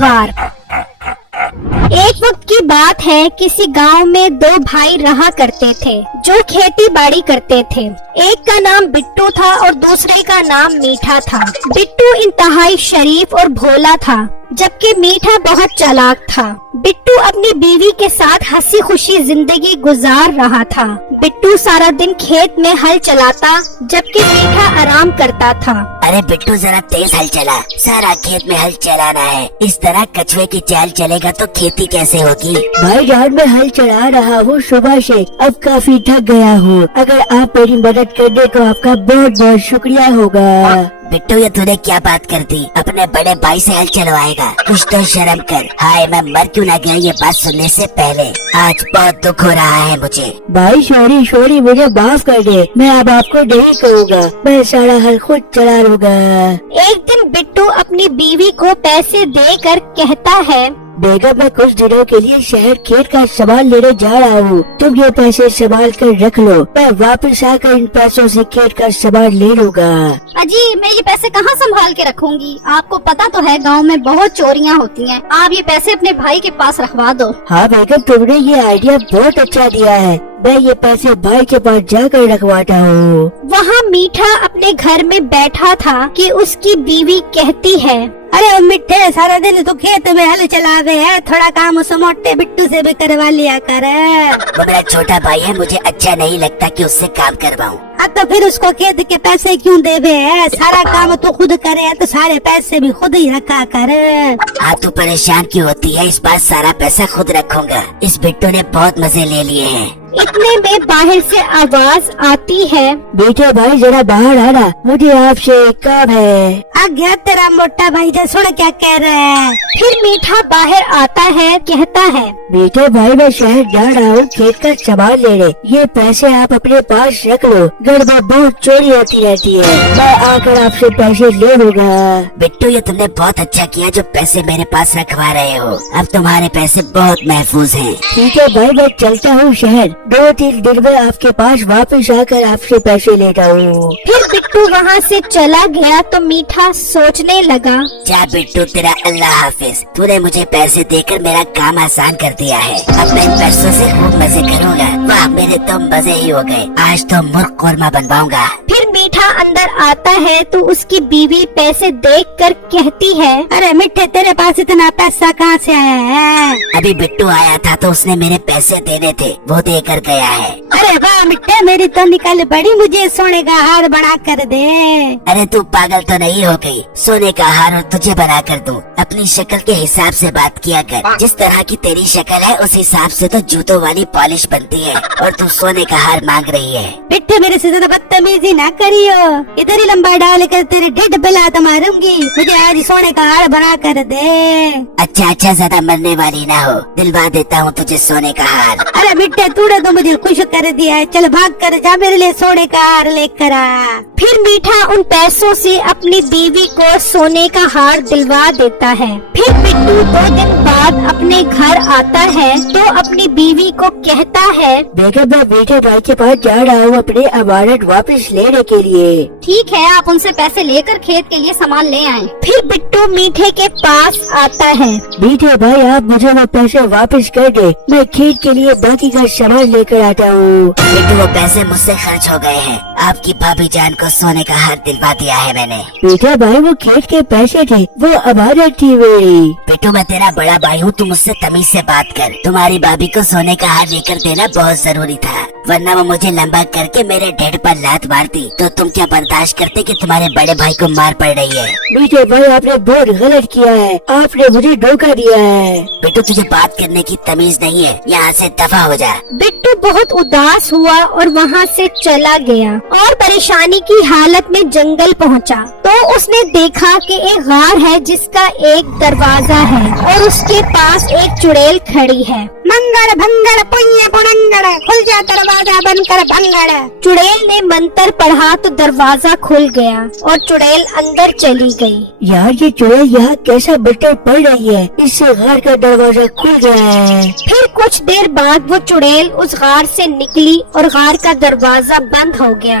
غار۔ ایک وقت کی بات ہے، کسی گاؤں میں دو بھائی رہا کرتے تھے جو کھیتی باڑی کرتے تھے۔ ایک کا نام بٹو تھا اور دوسرے کا نام میٹھا تھا۔ بٹو انتہائی شریف اور بھولا تھا، جبکہ میٹھا بہت چالاک تھا۔ بٹو اپنی بیوی کے ساتھ ہنسی خوشی زندگی گزار رہا تھا۔ بٹو سارا دن کھیت میں ہل چلاتا، جبکہ میٹھا آرام کرتا تھا۔ ارے بٹو ذرا تیز ہل چلا، سارا کھیت میں ہل چلانا ہے۔ اس طرح کچھوے کی چال چلے گا تو کھیتی کیسے ہوگی؟ بھائی جان میں ہل چلا رہا ہوں صبح سے، اب کافی تھک گیا ہوں۔ اگر آپ میری مدد کر دیں تو آپ کا بہت بہت شکریہ ہوگا۔ بٹو یہ تُونے کیا بات کر دی؟ اپنے بڑے بھائی سے ہل چلوائے گا؟ کچھ تو شرم کر۔ ہائے میں مر کیوں نہ گیا یہ بات سننے سے پہلے، آج بہت دکھ ہو رہا ہے مجھے۔ بھائی سوری مجھے معاف کر دے، میں اب آپ کو نہیں کہوں گا، میں سارا ہل خود چلا لوں گا۔ ایک دن بٹو اپنی بیوی کو پیسے دے کر کہتا ہے، بیگم میں کچھ دنوں کے لیے شہر کھیت کا سامان لینے جا رہا ہوں، تم یہ پیسے سنبھال کر رکھ لو، میں واپس آ کر ان پیسوں سے کھیت کا سامان لے لوں گا۔ اجی میں یہ پیسے کہاں سنبھال کے رکھوں گی؟ آپ کو پتا تو ہے گاؤں میں بہت چوریاں ہوتی ہیں، آپ یہ پیسے اپنے بھائی کے پاس رکھوا دو۔ ہاں بیگم تم نے یہ آئیڈیا بہت اچھا دیا ہے، میں یہ پیسے بھائی کے پاس جا کر رکھواتا ہوں۔ وہاں میٹھا اپنے گھر میں بیٹھا تھا کہ اس کی بیوی کہتی ہے، ارے میٹھے سارا دن تو کھیت میں ہل چلا گئے ہے، تھوڑا کام اس موٹے بٹو سے بھی کروا لیا کر۔ وہ میرا چھوٹا بھائی ہے، مجھے اچھا نہیں لگتا کہ اس سے کام کرواؤں۔ اب تو پھر اس کو کھیت کے پیسے کیوں دے بے؟ سارا کام تو خود کرے تو سارے پیسے بھی خود ہی رکھا کر۔ ہاں تو پریشان کیوں ہوتی ہے؟ اس بار سارا پیسہ خود رکھوں گا۔ اس بٹو نے بہت مزے لے لیے ہیں۔ اتنے میں باہر سے آواز آتی ہے، بیٹے بھائی ذرا باہر آنا، مجھے آپ سے ایک کام ہے۔ آ گیا تیرا موٹا بھائی، جا سن کیا کہہ رہا ہے۔ پھر میٹھا باہر آتا ہے، کہتا ہے، بیٹے بھائی میں شہر جا رہا ہوں کھیت کا سامان لینے، یہ پیسے آپ اپنے پاس رکھ لو، گھر میں بہت چوری ہوتی رہتی ہے، میں آ کر آپ سے پیسے لے لوں گا۔ بٹو یہ تم نے بہت اچھا کیا جو پیسے میرے پاس رکھوا رہے ہو، اب تمہارے پیسے بہت محفوظ ہیں۔ ٹھیک ہے بھائی میں چلتا ہوں شہر، 2-3 دن میں آپ کے پاس واپس آ کر آپ سے پیسے لیتا ہوں۔ پھر بٹو وہاں سے چلا گیا تو میٹھا سوچنے لگا، جا بٹو تیرا اللہ حافظ، تو نے مجھے پیسے دے کر میرا کام آسان کر دیا ہے، اب میں ان پیسوں سے خوب مزے کروں گا۔ واہ میرے تو مزے ہی ہو گئے، آج تو مرغ قورمہ بنواؤں گا۔ پھر میٹھا اندر آتا ہے تو اس کی بیوی پیسے دیکھ کر کہتی ہے، ارے میٹھے تیرے پاس اتنا پیسہ کہاں سے آیا ہے؟ ابھی بٹو آیا تھا تو اس نے میرے پیسے دینے تھے، وہ دے کر گیا ہے۔ ارے واہ میٹھے میری تو نکل بڑی، مجھے سونے کا ہار بنا کر دے۔ ارے تو پاگل تو نہیں ہو گئی؟ سونے کا ہار اور تجھے بنا کر دوں؟ اپنی شکل کے حساب سے بات کیا کر، جس طرح کی تیری شکل ہے اس حساب سے تو جوتوں والی پالش بنتی ہے، اور تو سونے کا ہار مانگ رہی ہے۔ میٹھے میرے سے زیادہ بدتمیزی نہ کریو، ادھر ہی لمبا ڈال کر تیرے ڈیڈ بلا ماروں گی، مجھے آج سونے کا ہار بنا کر دے۔ اچھا زیادہ مرنے والی نہ ہو، دلوا دیتا ہوں تجھے سونے کا ہار۔ ارے میٹھے تو نے تو مجھے خوش کر دیا ہے، چل بھاگ کر جا میرے لیے سونے کا ہار لے کر آ۔ پھر میٹھا ان پیسوں سے اپنی بیوی کو سونے کا ہار دلوا دیتا ہے۔ پھر بٹو 2 دن بعد اپنے گھر آتا ہے تو اپنی بیوی کو کہتا ہے، بیگم میں میٹھے بھائی کے پاس جا رہا ہوں اپنی امانت واپس لینے کے لیے۔ ٹھیک ہے آپ ان سے پیسے لے کر کھیت کے لیے سامان لے آئیں۔ پھر بٹو میٹھے کے پاس آتا ہے، میٹھے بھائی آپ مجھے وہ پیسے واپس کر دے، میں کھیت کے لیے باقی کا سامان لے کر آتا ہوں۔ بٹو وہ پیسے مجھ سے خرچ ہو گئے ہیں، آپ کی بھابھی جان کو سونے کا ہار دلوا دیا ہے میں نے۔ میٹھے بھائی وہ کھیت کے پیسے تھے، وہ امانت تھی میری۔ بٹو میں تیرا بڑا بھائی ہوں، تم مجھ سے تمیز سے بات کر۔ تمہاری بھابھی کو سونے کا ہار لے کر دینا بہت ضروری تھا، ورنہ وہ مجھے لمبا کر کے میرے ڈیڈ پر لات مارتی تو تم کیا برداشت کرتے کہ تمہارے بڑے بھائی کو مار پڑ رہی ہے؟ میٹھے بھائی آپ نے بہت غلط کیا ہے، آپ نے مجھے دھوکہ دیا ہے۔ بٹو تجھے بات کرنے کی تمیز نہیں ہے، یہاں سے دفع ہو جا۔ بٹو بہت اداس ہوا اور وہاں سے چلا گیا اور پریشانی کی حالت میں جنگل پہنچا تو اس نے دیکھا کہ ایک غار ہے جس کا ایک دروازہ ہے اور اس کے پاس ایک چڑیل کھڑی ہے۔ منگڑ بھنگڑ پوئے پڑنگڑ، کھل جا دروازہ بن کر بھنگڑ۔ چڑیل نے منتر پڑھا تو دروازہ کھل گیا اور چڑیل اندر چلی گئی۔ یار یہ چڑیل یہاں کیسا منتر پڑھ رہی ہے، اس سے غار کا دروازہ کھل گیا ہے۔ پھر کچھ دیر بعد وہ چڑیل اس غار سے نکلی اور غار کا دروازہ بند ہو گیا